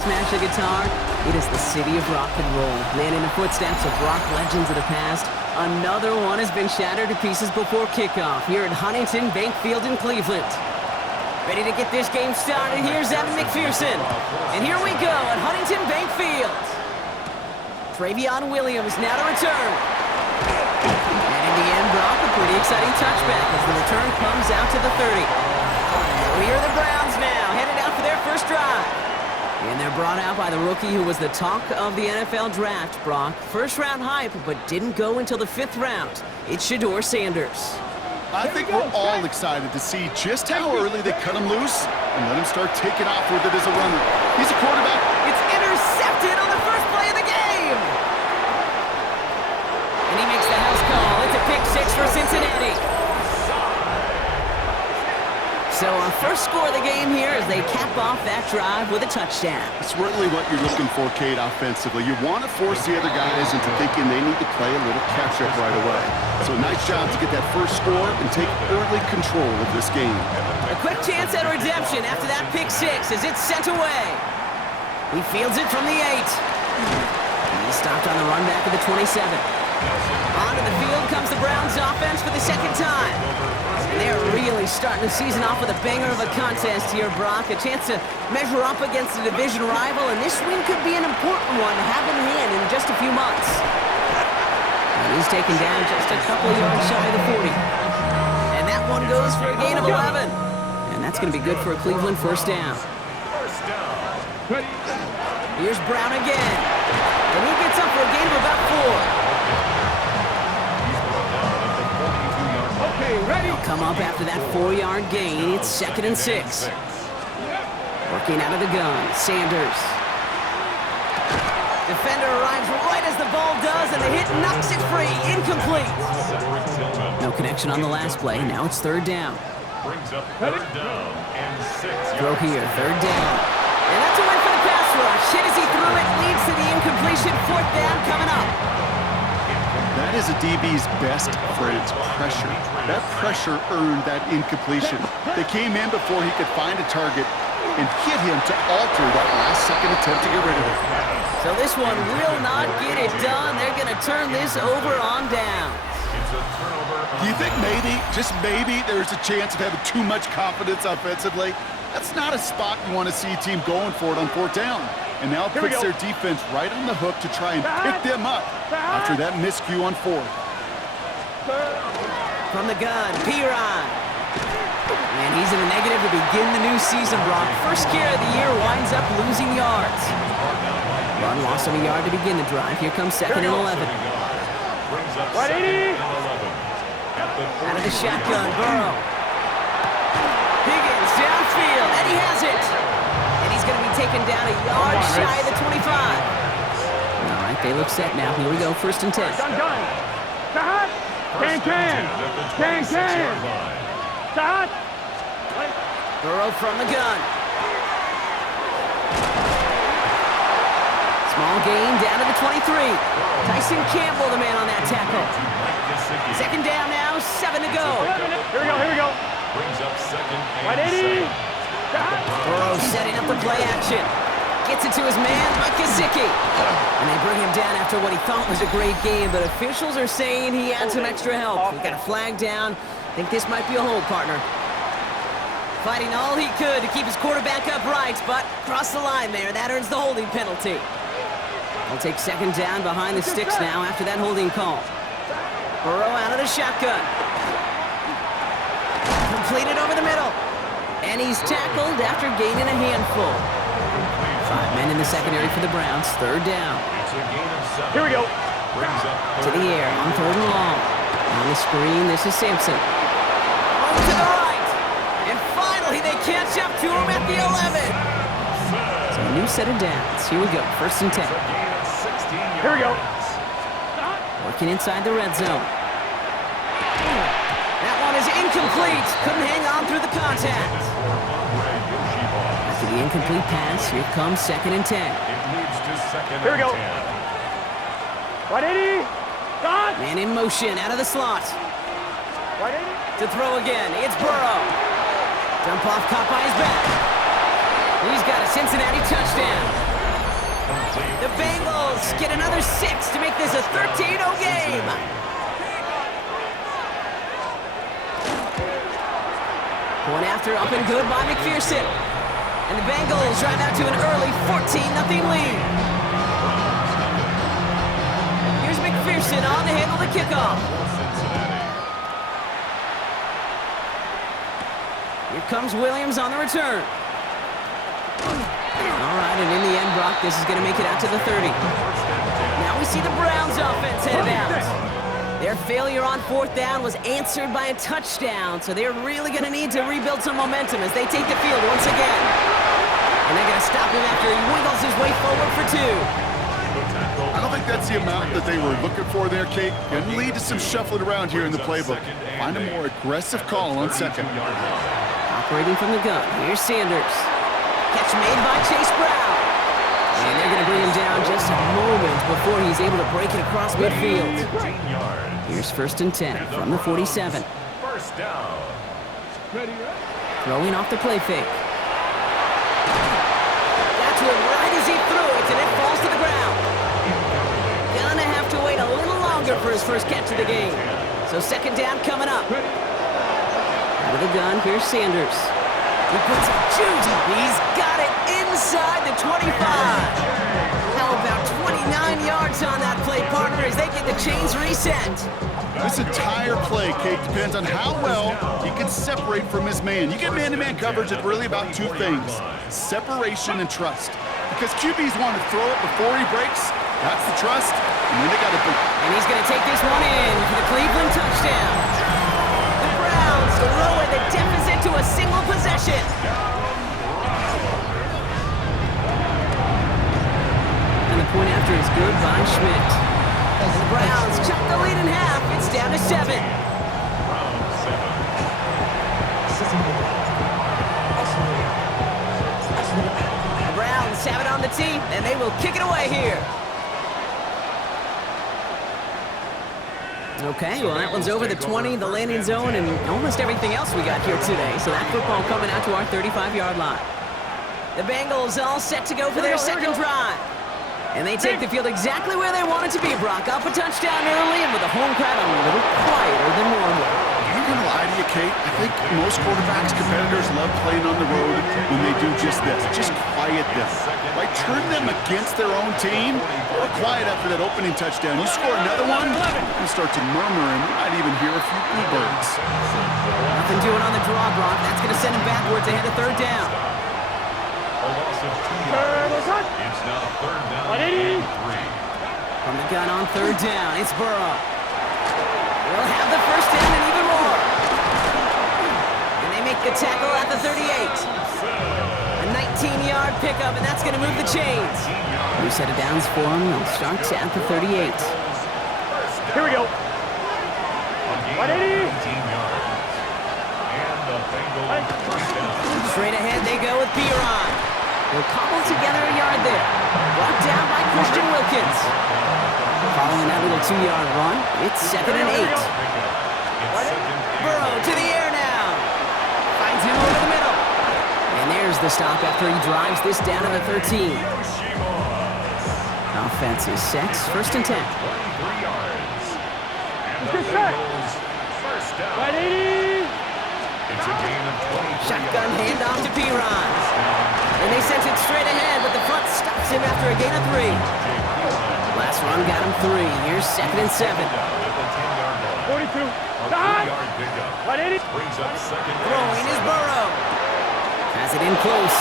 Smash the guitar, it is the city of rock and roll. Man, in the footsteps of rock legends of the past, another one has been shattered to pieces before kickoff here at Huntington Bank Field in Cleveland. Ready to get this game started, here's Evan McPherson. And here we go at Huntington Bank Field. Travion Williams now to return. And in the end, Brock, a pretty exciting touchback as the return comes out to the 30. So here are the Browns now, headed out for their first drive. And they're brought out by the rookie who was the talk of the NFL draft, Brock. First-round hype, but didn't go until the 5th round. It's Shedeur Sanders. I think we're all excited to see just how early they cut him loose and let him start taking off with it as a runner. He's a quarterback. It's intercepted on the first play of the game. And he makes the house call. It's a pick 6 for Cincinnati. So our first score of the game here as they cap off that drive with a touchdown. It's really what you're looking for, Kate, offensively. You want to force the other guys into thinking they need to play a little catch-up right away. So nice job to get that first score and take early control of this game. A quick chance at redemption after that pick 6 as it's sent away. He fields it from the 8. He's stopped on the run back of the 27. Onto the field comes the Browns offense for the second time. And they're really starting the season off with a banger of a contest here, Brock. A chance to measure up against a division rival, and this win could be an important one to have in hand in just a few months. And he's taken down just a couple yards shy of the 40. And that one goes for a gain of 11. And that's going to be good for a Cleveland first down. Here's Brown again. And he gets up for a gain of about 4. They'll come up after that 4-yard gain. It's 2nd and 6. Working out of the gun, Sanders. Defender arrives right as the ball does, and the hit knocks it free. Incomplete. No connection on the last play. Now it's 3rd down. Throw here, 3rd down. And that's a win for the pass rush. Hit as he threw it, leads to the incompletion. 4th down coming up. That is a DB's best friend, pressure. That pressure earned that incompletion. They came in before he could find a target and hit him to alter that last-second attempt to get rid of it. So this one will not get it done. They're going to turn this over on down. Do you think maybe, just maybe, there's a chance of having too much confidence offensively? That's not a spot you want to see a team going for it on 4th down. And now it puts their defense right on the hook to try and pick them up after that miscue on 4th. From the gun, Piron. And he's in the negative to begin the new season, Brock. First carry of the year winds up losing yards. Run loss of a yard to begin the drive. Here comes 2nd and 11. Out of the shotgun, Burrow. Higgins downfield, and he has it. And he's going to be taken down a yard shy of the 25. All right, they look set now. Here we go, 1st and 10. Can. Burrow from the gun. Small gain down to the 23. Tyson Campbell, the man on that tackle. 2nd down now, 7 to go. Here we go. Brings up 2nd and 7. Burrow setting up the play action. Gets it to his man, Mike Gesicki. And they bring him down after what he thought was a great game, but officials are saying he had some extra help. He got a flag down. I think this might be a hold, partner. Fighting all he could to keep his quarterback upright, but crossed the line there. That earns the holding penalty. They'll take 2nd down behind the sticks now after that holding call. Burrow out of the shotgun. Completed over the middle. And he's tackled after gaining a handful. 5 men in the secondary for the Browns. 3rd down. Here we go. To the air on 3rd and long. On the screen, this is Sampson. Over to the right. And finally, they catch up to him at the 11. So a new set of downs. Here we go. 1st and 10. Here we go. Working inside the red zone. That one is incomplete. Couldn't hang on through the contact. After the incomplete pass, here comes 2nd and 10. Here we go. 180. Man in motion out of the slot. 180. To throw again, it's Burrow. Dump off caught by his back. He's got a Cincinnati touchdown. the Bengals get another 6 to make this a 13-0 game. Point after, up and good by McPherson. And the Bengals drive out to an early 14-0 lead. Here's McPherson on to handle the kickoff. Here comes Williams on the return. All right, and in the end, Brock, this is going to make it out to the 30. Now we see the Browns offense headed out. Their failure on 4th down was answered by a touchdown, so they're really going to need to rebuild some momentum as they take the field once again. And they're going to stop him after he wiggles his way forward for 2. I don't think that's the amount that they were looking for there, Kate. Going to lead to some shuffling around here in the playbook. Find a more aggressive call on 2nd. Operating from the gun, here's Sanders. Catch made by Chase Brown. And they're going to bring him down just a moment before he's able to break it across midfield. Here's 1st and 10 from the 47. First down. Throwing off the play fake. Got to him right as he threw it, and it falls to the ground. Gonna have to wait a little longer for his first catch of the game. So 2nd down coming up. Out of the gun, here's Sanders. He puts some juice. He's got it inside the 25. How about 29 yards on that play, partner, as they get the chains reset. This entire play, Kate, depends on how well he can separate from his man. You get man-to-man coverage, it's really about 2 things, separation and trust. Because QBs want to throw it before he breaks. That's the trust, and then they got to... And he's going to take this one in for the Cleveland touchdown. The Browns lower the deficit to a single possession. And the point after is good by Schmidt. And the Browns chop the lead in half. It's down to 7. The Browns have it on the tee, and they will kick it away here. Okay, well, that one's over the 20, the landing zone, and almost everything else we got here today. So that football coming out to our 35-yard line. The Bengals all set to go for their 2nd drive. And they take the field exactly where they want it to be, Brock. Up a touchdown early, and with the home crowd a little quieter than normal. I'm not going to lie to you, Kate. I think most quarterbacks, competitors love playing on the road when they do just this. Just quiet them. Right? Turn them against their own team. Or quiet after that opening touchdown. You score another one, you start to murmur, and you might even hear a few bluebirds. Nothing doing on the draw, Brock. That's going to send him backwards ahead of 3rd down. A loss of 2 yards. It's now 3rd down and 3. From the gun on 3rd down, it's Burrow. We'll have the 1st down and even more. And they make the tackle at the 38. A 19-yard pickup, and that's going to move the chains. New set of downs for him. They'll start at the 38. Here we go. A gain of 19 yards. And the Bengals first down. Straight ahead they go with Piron. They'll cobble together a yard there. Brought down by Christian Wilkins. Following that little 2-yard run, it's 2nd and 8. Burrow to the air now. Finds him over the middle. And there's the stop after he drives this down to the 13. Offense is set. 1st and 10. 23 yards. And the Bengals first down. It's a gain of 23 Shotgun handoff to Piron. And they sent it straight ahead, but the front stops him after a gain of 3. Last run got him 3. Here's 2nd and 7. 42. A 3-yard pickup. Brings up 2nd. Throwing is Burrow. Has it in close.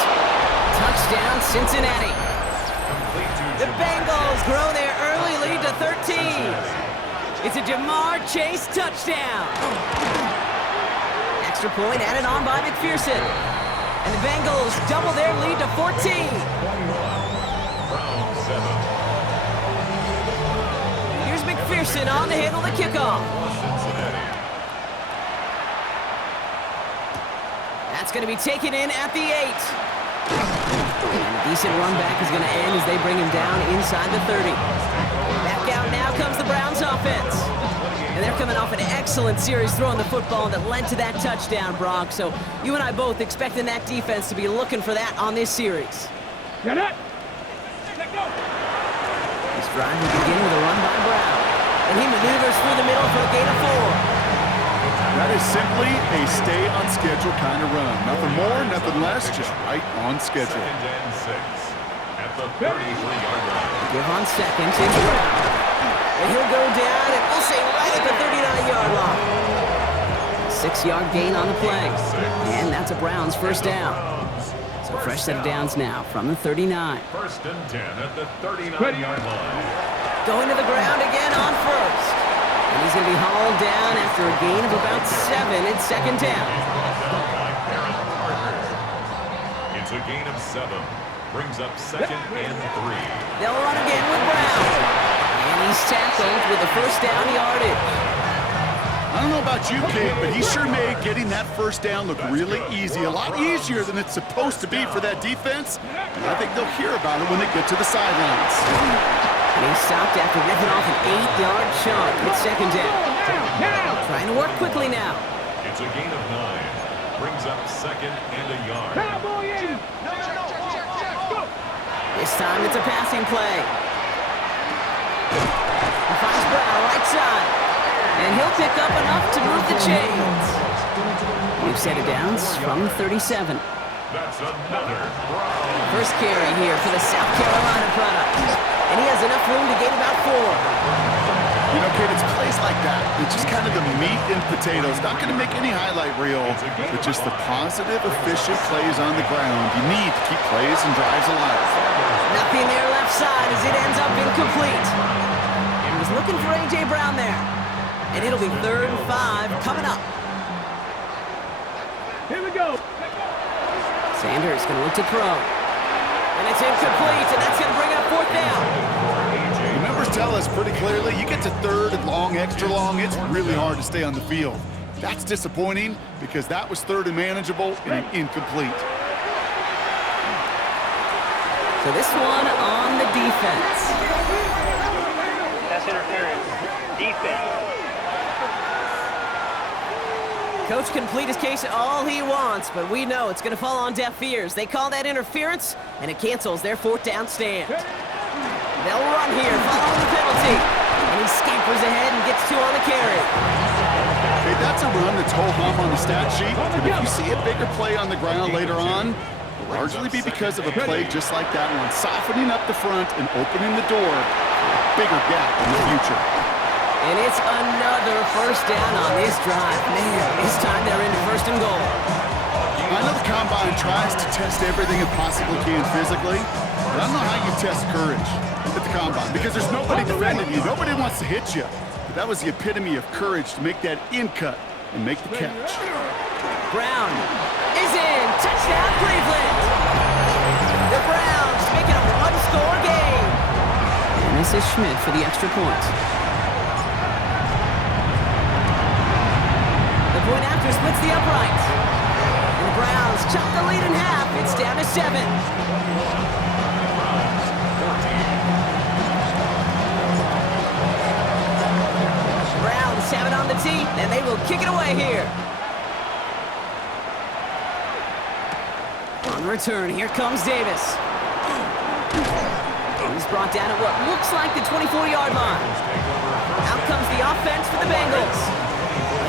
Touchdown, Cincinnati. The Bengals grow their early lead to 13. It's a Jamar Chase touchdown. Extra point added on by McPherson. And the Bengals double their lead to 14. Here's McPherson on to handle the kickoff. That's going to be taken in at the 8. And a decent run back is going to end as they bring him down inside the 30. Back out now comes the Browns offense. And they're coming off an excellent series throwing the football that led to that touchdown, Brock. So you and I both expecting that defense to be looking for that on this series. Get it. drive will begin with a run by Brown. And he maneuvers through the middle for a gain of 4. That is simply a stay-on-schedule kind of run. Nothing more, nothing less, just right on schedule. 2nd and 6 at the 33-yard line. Give on second, it's Brown. And he'll go down, and we'll say right at the 39-yard line. 6-yard gain on the play. And that's a Browns first down. So fresh set of downs now from the 39. 1st and 10 at the 39-yard line. Going to the ground again on first. And he's going to be hauled down after a gain of about 7. It's 2nd down. It's a gain of 7. Brings up 2nd and 3. They'll run again with Brown. And he's tackled with the first down yardage. I don't know about you, Kate, but he sure made getting that first down look really easy. A lot easier than it's supposed to be for that defense. And I think they'll hear about it when they get to the sidelines. And he stopped after ripping off an 8-yard chunk. It's 2nd down. Trying to work quickly now. It's a gain of 9. Brings up 2nd and a yard. This time it's a passing play. He finds Brown right side. And he'll pick up enough to move the chains. We've set it downs from the 37. That's another Brown. First carry here for the South Carolina product. And he has enough room to gain about 4. You know, Kate, it's plays like that. It's just kind of the meat and potatoes. Not going to make any highlight reel, but just the positive, efficient plays on the ground. You need to keep plays and drives alive. Nothing there left side as it ends up incomplete. He was looking for A.J. Brown there. And it'll be 3rd and 5 coming up. Here we go. Sanders going to look to throw. And it's incomplete, and that's going to bring up 4th down. The numbers tell us pretty clearly, you get to 3rd and long, extra long, it's really hard to stay on the field. That's disappointing because that was 3rd and manageable and incomplete. So this one on the defense. That's interference. Defense. Coach can plead his case all he wants, but we know it's going to fall on deaf ears. They call that interference, and it cancels their 4th down stand. They'll run here, following the penalty. And he scampers ahead and gets 2 on the carry. Okay, that's a run that's ho-hum on the stat sheet, but if you see a bigger play on the ground later on, it'll largely be because of a play just like that one, softening up the front and opening the door for a bigger gap in the future. And it's another first down on this drive. Man, this time they're into 1st and goal. I know the Combine tries to test everything it possibly can physically, but I don't know how you test courage at the Combine because there's nobody defending you. Nobody wants to hit you. But that was the epitome of courage to make that in-cut and make the catch. Brown is in. Touchdown, Cleveland. The Browns make it a 1-score game. And this is Schmidt for the extra point. The point after splits the upright. And the Browns chop the lead in half. It's down to 7. Browns have it on the tee, and they will kick it away here. On return, here comes Davis. He's brought down at what looks like the 24-yard line. Out comes the offense for the Bengals.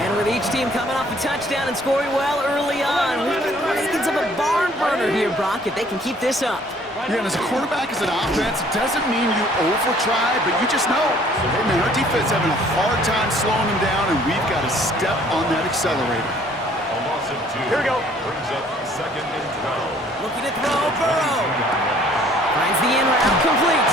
And with each team coming off a touchdown and scoring well early on, we've got the makings of a barn burner here, Brock, if they can keep this up. Yeah, and as a quarterback, as an offense, it doesn't mean you over-try, but you just know. Hey, man, our defense having a hard time slowing them down, and we've got to step on that accelerator. A loss of 2. Here we go. Brings up 2nd and 12. Looking to throw, Burrow. Finds the in route complete.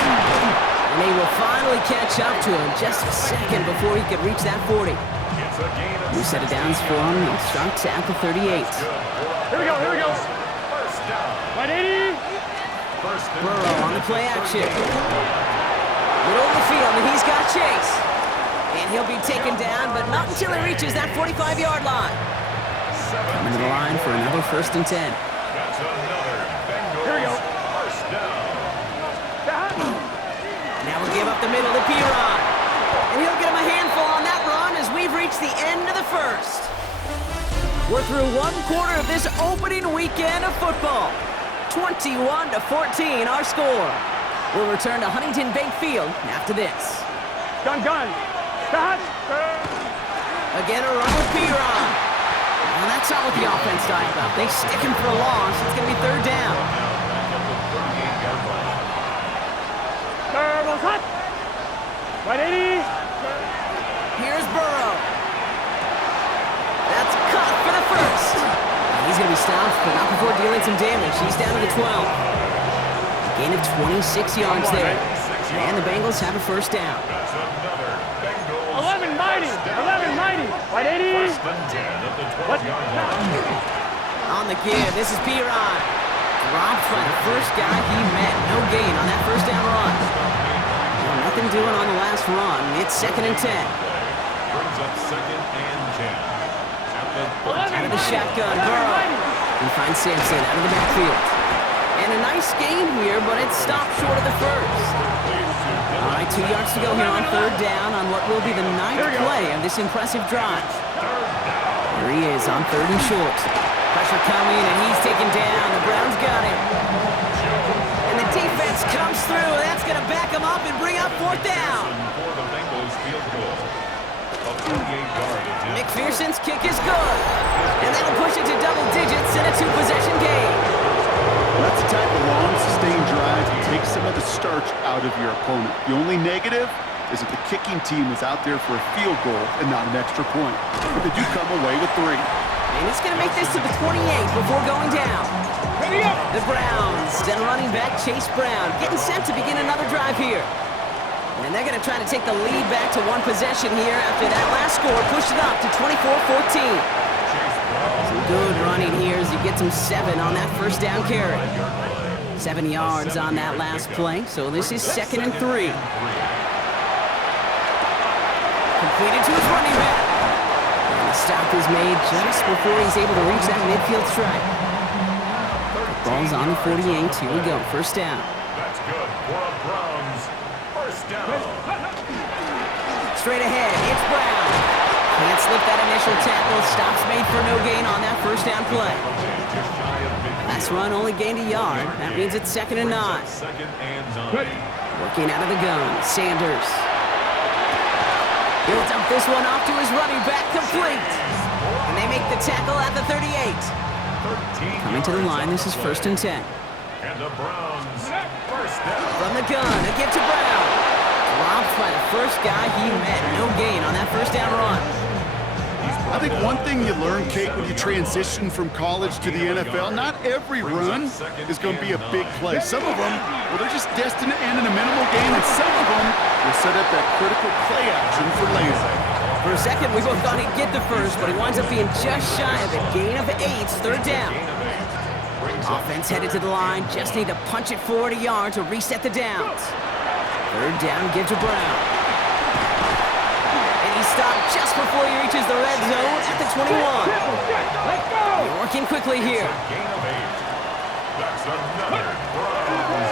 And they will finally catch up to him just a second before he could reach that 40. It's a gain of We set it down for him and starts at the 38. Here we go. Here we go. first down. 180. First and Burrow on the play action. Middle of the field, and he's got Chase. And he'll be taken down, but not until he reaches that 45-yard line. Coming to the line for another 1st and 10. That's another Bengals Here we go. first down. Now we'll give up the middle to P-Ron. And he'll get him a handful on that run as we've reached the end of the first. We're through 1/4 of this opening weekend of football. 21-14 our score. We'll return to Huntington Bank Field after this. Gun. Start. Again, a run with Piron. And that's not what the offense died about. They stick him for a loss. It's going to be third down. Ball's hot. Right 80. Here's Burrow. That's caught for the first. And he's going to be stopped, but not before dealing some damage. He's down to the 12. A gain of 26 yards there. And the Bengals have a first down. 11 mighty. Right 80. What? On the give, this is Piron. Dropped by the first guy he met. No gain on that first down run. Well, nothing doing on the last run. It's 2nd and 10. Brings up 2nd and 10. Out of the shotgun, Burrow. He finds Sampson out of the backfield. And a nice gain here, but it stopped short of the first. All right, 2 yards to go here on third down on what will be the 9th play of this impressive drive. There he is on 3rd and short. Pressure coming, and he's taken down. The Browns got him. And the defense comes through. That's going to back him up and bring up 4th down. For the Bengals field goal. A 48-yard attempt. McPherson's kick is good. And that'll push it to double digits in a 2-possession game. That's the type of long, sustained drive to take some of the starch out of your opponent. The only negative is that the kicking team is out there for a field goal and not an extra point. But they do come away with 3. And he's going to make this to the 28 before going down. The Browns, then running back Chase Brown, getting set to begin another drive here. And they're going to try to take the lead back to 1 possession here after that last score pushed it up to 24-14. Some good running here as he gets him 7 on that first down carry. 7 yards on that last play, so this is 2nd and 3. Completed to his running back. And the stop is made just before he's able to reach that midfield strike. Ball's on the 48. Here we go. First down. That's good for a Browns first down. Straight ahead. It's Brown. Can't slip that initial tackle. Stops made for no gain on that first down play. Last run only gained a yard. That means it's 2nd and 9. 2nd and 9. Working out of the gun. Sanders. He'll dump this one off to his running back, complete. And they make the tackle at the 38. Coming to the line, this is 1st and 10. And the Browns first down. From the gun, a give to Brown. Dropped by the first guy he met. No gain on that first down run. I think one thing you learn, Kate, when you transition from college to the NFL, not every run is going to be a big play. Some of them, well, they're just destined to end in a minimal gain, and some of them will set up that critical play action for later. For a second, we both thought he'd get the first, but he winds up being just shy of it. Gain of 8, 3rd down. Offense headed to the line, just need to punch it forward a yard to reset the downs. 3rd down, give to Brown. And he stopped just before he reaches the red zone at the 21. They're working quickly here.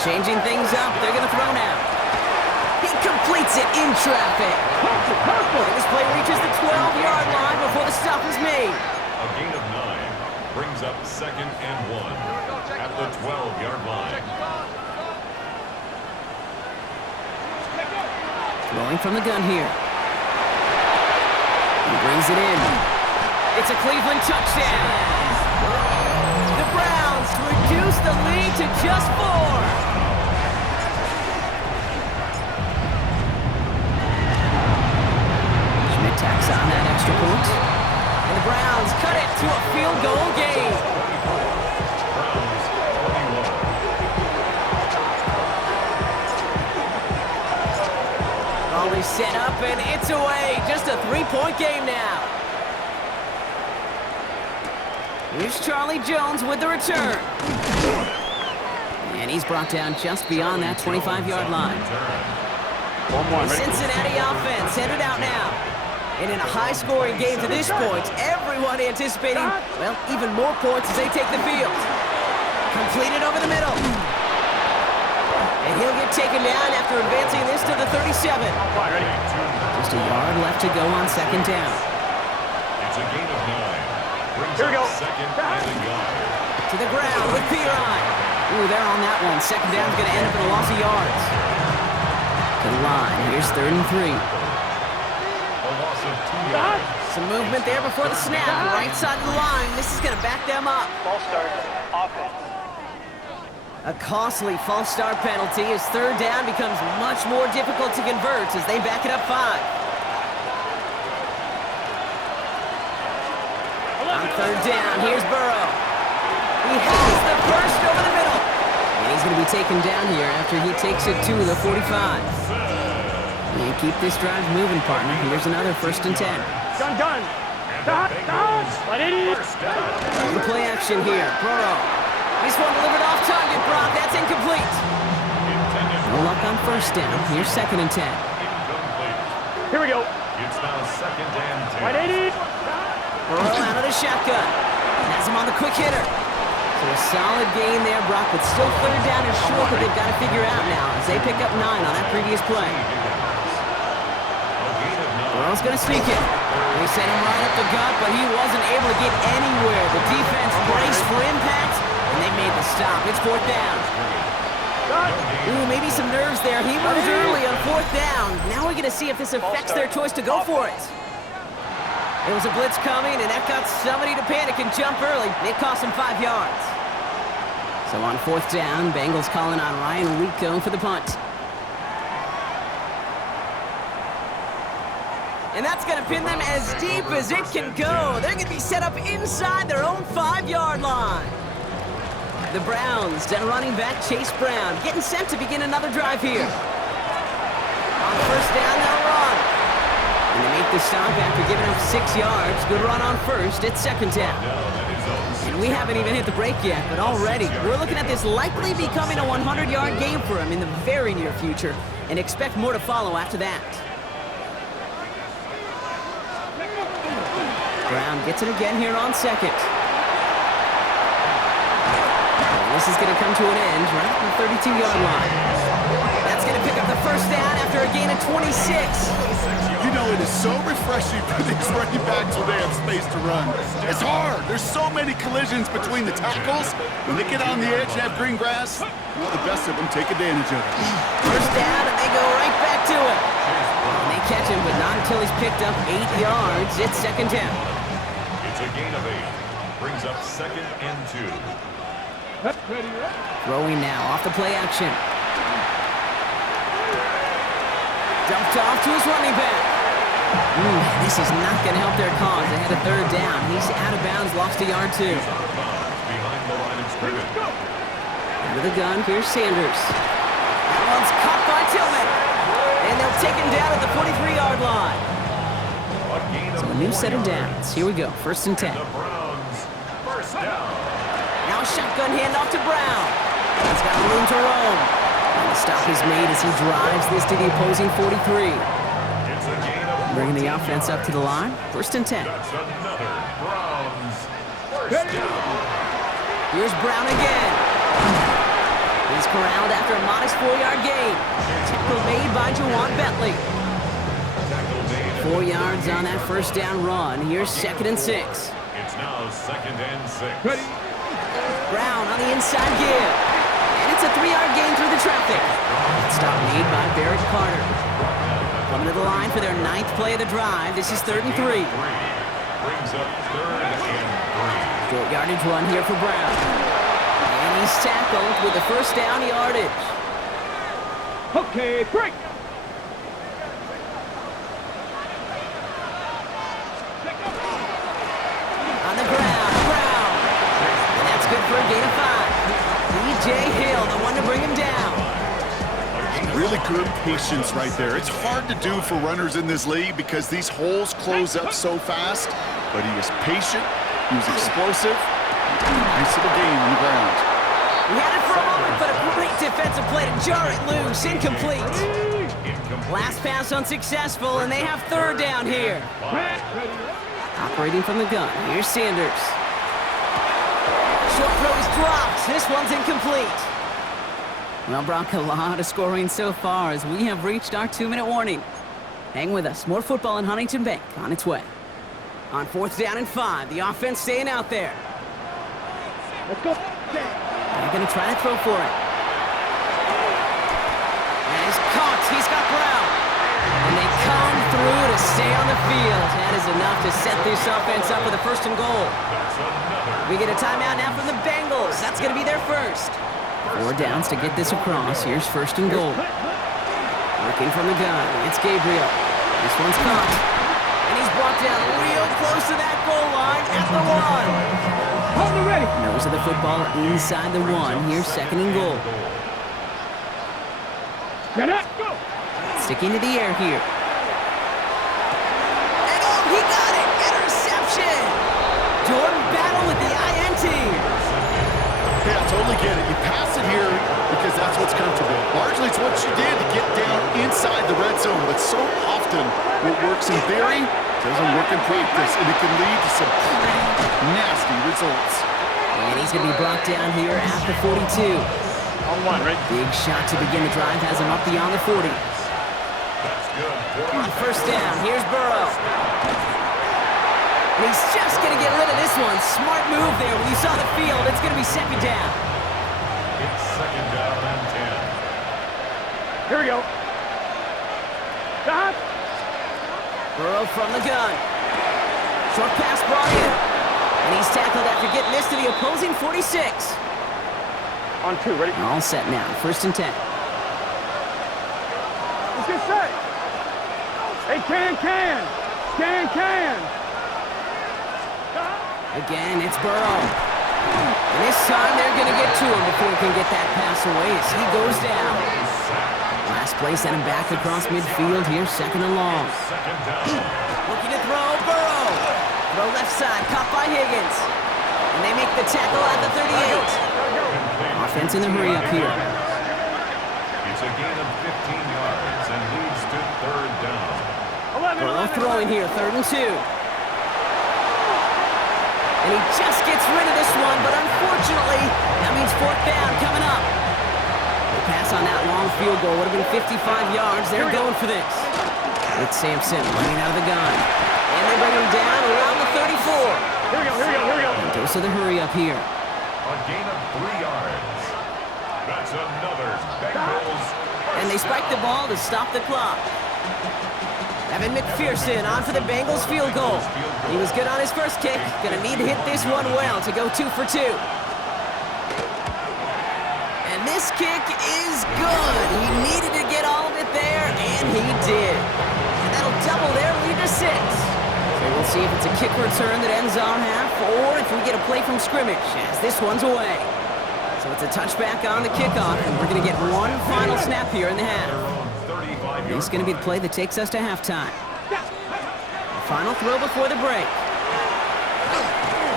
Changing things up, they're going to throw now. He completes it in traffic. This play reaches the 12-yard line before the stop is made. A gain of 9 brings up 2nd and 1 at the 12-yard line. Throwing from the gun here. He brings it in. It's a Cleveland touchdown. The Browns reduce the lead to just 4. Tacks on that extra point. And the Browns cut it to a field goal game. All is set up and it's away. Just a 3-point game now. Here's Charlie Jones with the return. And he's brought down just beyond that 25-yard line. The Cincinnati offense headed out now. And in a high-scoring game to this point, everyone anticipating, well, even more points as they take the field. Completed over the middle. And he'll get taken down after advancing this to the 37. Just a yard left to go on 2nd down. It's a gain of 9. Brings Here we go. up 2nd and a yard. To the ground with Piron. Ooh, they're on that one. Second down's going to end up in a loss of yards. To the line. Here's 3rd and 3. A loss of 2 yards. Some movement there before the snap. Right side of the line. This is going to back them up. False start. Offense. A costly false start penalty as 3rd down becomes much more difficult to convert as they back it up 5. On 3rd down, here's Burrow. He has the first over the middle. And he's going to be taken down here after he takes it to the 45. And keep this drive moving, partner. Here's another 1st and 10. Gun. The play action here. Burrow. This one delivered off target, Brock. That's incomplete. No luck on 1st down. Here's 2nd and 10. Incomplete. Here we go. It's now 2nd and 10. 180. Burrow out of the shotgun. Has him on the quick hitter. So a solid gain there, Brock, but still 3rd down and short that they've got to figure out now as they pick up 9 on that previous play. Burrow's going to sneak it. They sent him right up the gut, but he wasn't able to get anywhere. The defense braced for impact, and they made the stop. It's 4th down. Ooh, maybe some nerves there. He moves early on 4th down. Now we're going to see if this affects their choice to go for it. There was a blitz coming, and that got somebody to panic and jump early. It cost him 5 yards. So on 4th down, Bengals calling on Ryan Rico for the punt. And that's going to pin them as deep as it can go. They're going to be set up inside their own 5-yard line. The Browns, and running back Chase Brown, getting set to begin another drive here. On 1st down, they'll run. And they make the stop after giving up 6 yards. Good run on 1st. It's 2nd down. And we haven't even hit the break yet, but already we're looking at this likely becoming a 100-yard game for him in the very near future, and expect more to follow after that. Brown gets it again here on 2nd. And this is going to come to an end right at the 32-yard line. That's going to pick up the 1st down after a gain of 26. You know, it is so refreshing for these running backs when they have space to run. It's hard. There's so many collisions between the tackles. When they get on the edge and have green grass, well, the best of them take advantage of it. 1st down, and they go right back to it. And they catch him, but not until he's picked up 8 yards. It's 2nd down. It's a gain of 8. Brings up 2nd and 2. Throwing now off the play action. Dumped off to his running back. This is not going to help their cause. They had a 3rd down. He's out of bounds, lost a yard too. Behind the line of scrimmage. With a gun, here's Sanders. That one's caught by Tillman. And they'll take him down at the 43-yard line. So a new set of downs. Here we go, 1st and 10. The Browns, 1st down. Now a shotgun handoff to Brown. He's got room to roam. And the stop is made as he drives this to the opposing 43. It's a gain of Bringing the offense up to the line, 1st and 10. That's another Browns, 1st down. Here's Brown again. He's corralled after a modest 4-yard gain. Tackle made by Jawan Bentley. 4 yards on that 1st down run. Here's 2nd and 6. It's now 2nd and 6. Brown on the inside give. And it's a 3-yard gain through the traffic. Stop made by Barrett Carter. Coming to the line for their 9th play of the drive. This is 3rd and 3. Brings up 3rd and 3. Short yardage run here for Brown. And he's tackled with the 1st down yardage. Okay, break. On the ground, Brown. And that's good for a gain of 5. B.J. Hill, the one to bring him down. Really good patience right there. It's hard to do for runners in this league because these holes close up so fast, but he was patient, he was explosive, nice little gain on the ground. He had it for a moment, but a great defensive play to jar it loose. Incomplete. Last pass unsuccessful, and they have 3rd down here. Operating from the gun, here's Sanders. Short throw is dropped. This one's incomplete. Well, Brock, a lot of scoring so far as we have reached our 2-minute warning. Hang with us. More football in Huntington Bank on its way. On 4th down and 5, the offense staying out there. Let's go. Back going to try to throw for it. And he's caught. He's got Brown. And they come through to stay on the field. That is enough to set this offense up with a 1st and goal. We get a timeout now from the Bengals. That's going to be their first. 4 downs to get this across. Here's 1st and goal. Working from the gun. It's Gabriel. This one's caught. And he's brought down real close to that goal line at the 1. Hold it ready. Nose of the football inside the 1. Here's 2nd and goal. Get it. Go. Sticking to the air here. And oh, he got it! Interception! Jordan Battle with the INT. Yeah, I totally get it. You pass it here because that's what's comfortable. Largely it's what you did to get down inside the red zone, but so often what works in theory doesn't work in practice, and it can lead to some pretty nasty results. And he's going to be brought down here at the 42. On 1, right? Big shot to begin the drive has him up beyond the 40. On 1st down, here's Burrow. And he's just going to get rid of this one. Smart move there. When you saw the field, it's going to be 2nd down. It's 2nd down and 10. Here we go. Stop. Burrow from the gun. Short pass brought in. And he's tackled after getting this to the opposing 46. On 2, ready? All set now. 1st and 10. Let's get set. Hey, can. Again, it's Burrow. And this time they're going to get to him before he can get that pass away as he goes down. Last play sent him back across midfield here, 2nd and long. Looking to throw, Burrow. Throw left side, caught by Higgins. And they make the tackle at the 38. Offense in the hurry up here. It's a gain of 15 yards and leads to 3rd down. Burrow throwing here, 3rd and 2. And he just gets rid of this one, but unfortunately, that means 4th down coming up. The pass on that long field goal would have been 55 yards. They're going for this. With Sampson running out of the gun. And they bring him down around the 34. Here we go. And dose of the hurry up here. A gain of 3 yards. That's another Bengals. And they spike the ball to stop the clock. Evan McPherson on for the Bengals field goal. He was good on his first kick. Gonna need to hit this one well to go 2 for 2. And this kick is good. He needed to get all of it there, and he did. And that'll double their lead to 6. So we'll see if it's a kick return that ends our half, or if we get a play from scrimmage, as this one's away. So it's a touchback on the kickoff, and we're gonna get one final snap here in the half. This is going to be the play that takes us to halftime. The final throw before the break.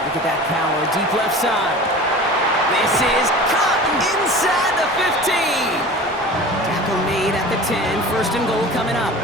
Look at that power, deep left side. This is caught inside the 15. Tackle made at the 10, 1st and goal coming up.